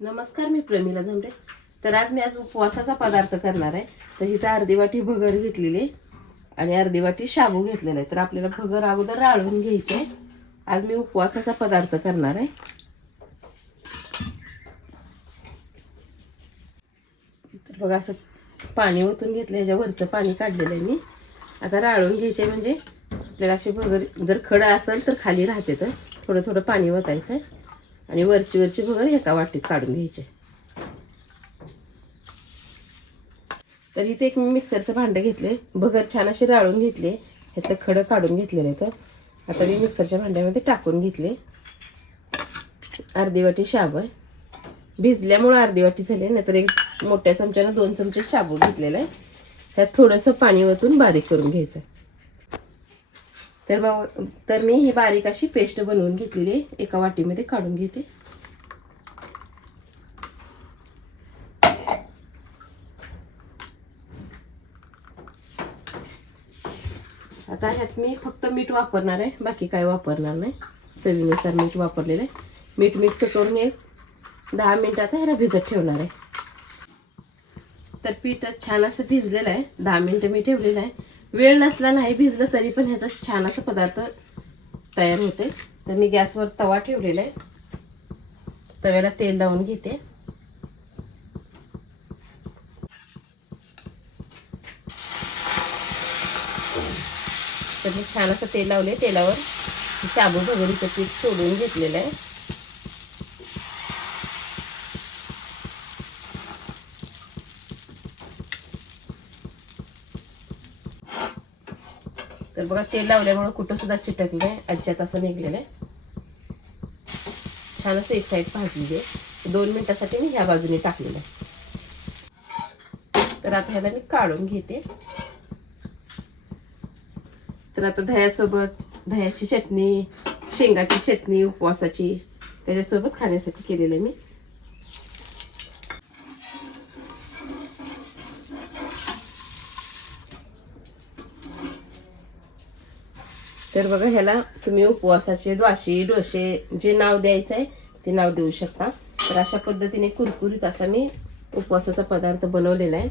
नमस्कार मी प्रमिला झमरे तर आज मी आज उपवासाचा पदार्थ करणार आहे. तर इथं अर्धी वाटी भगर घेतलेली आहे आणि अर्धी वाटी शाबू घेतलेला आहे. तर आपल्याला भगर अगोदर राळून घ्यायचे आहे. आज मी उपवासाचा पदार्थ करणार आहे. तर बघा असं पाणी ओतून घेतलं ह्याच्यावरचं पाणी काढलेलं आहे मी. आता राळून घ्यायचे म्हणजे आपल्याला असे भगर जर खडं असेल तर खाली राहते तर थोडं थोडं पाणी ओतायचं आहे. आणि वरची वरची भगर एका वाटीत काढून घ्यायचे. तर इथे एक मी मिक्सरचं भांडं घेतले. भगर छान असे राळून घेतले. ह्यातलं खडं काढून घेतलेलं आहे तर. आता मी मिक्सरच्या भांड्यामध्ये टाकून घेतले. अर्धी वाटी शाबळ आहे भिजल्यामुळं अर्धी वाटी झाली नाहीतर एक मोठ्या चमच्यानं दोन चमचे शाबू घेतलेला आहे. त्यात थोडंसं पाणी ओतून बारीक करून घ्यायचं. तर मग तर मी ही बारीक अशी पेस्ट बनवून घेतलेली आहे. एका वाटीमध्ये काढून घेते. आता ह्यात मी फक्त मीठ वापरणार आहे. बाकी काय वापरणार नाही. चवीनुसार मीठ वापरलेलं आहे. मीठ मिक्स करून एक दहा मिनिटात ह्याला भिजत ठेवणार आहे. तर पीठ छान असं भिजलेलं आहे. दहा मिनिटं मी ठेवलेलं आहे. वेळ नसला नाही भिजलं तरी पण ह्याचा छान असा पदार्थ तयार होते. तर मी गॅसवर तवा ठेवलेला आहे. तव्याला तेल लावून घेते. तर मी छान असं तेल लावले तेलावर शाबू भगरीचं पीठ सोडून घेतलेलं आहे. तर बघा तेल लावल्यामुळे कुठं सुद्धा चिटकलं आहे अज्यात असं निघलेलं आहे छान असं एक साईड भाजली आहे दोन मिनिटासाठी मी ह्या बाजूने टाकलेलं आहे. तर आता ह्याला मी काढून घेते. तर आता दह्यासोबत दह्याची चटणी शेंगाची चटणी उपवासाची त्याच्यासोबत खाण्यासाठी केलेलं आहे मी. तर बघा ह्याला तुम्ही उपवासाचे द्वाशी डोसे जे नाव द्यायचं आहे ते नाव देऊ शकता. तर अशा पद्धतीने कुरकुरीत असा मी उपवासाचा पदार्थ बनवलेला आहे.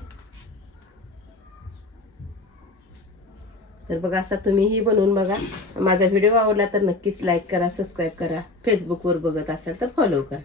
तर बघा असा तुम्हीही बनवून बघा. माझा व्हिडिओ आवडला तर नक्कीच लाईक करा सबस्क्राईब करा. फेसबुकवर बघत असाल तर फॉलो करा.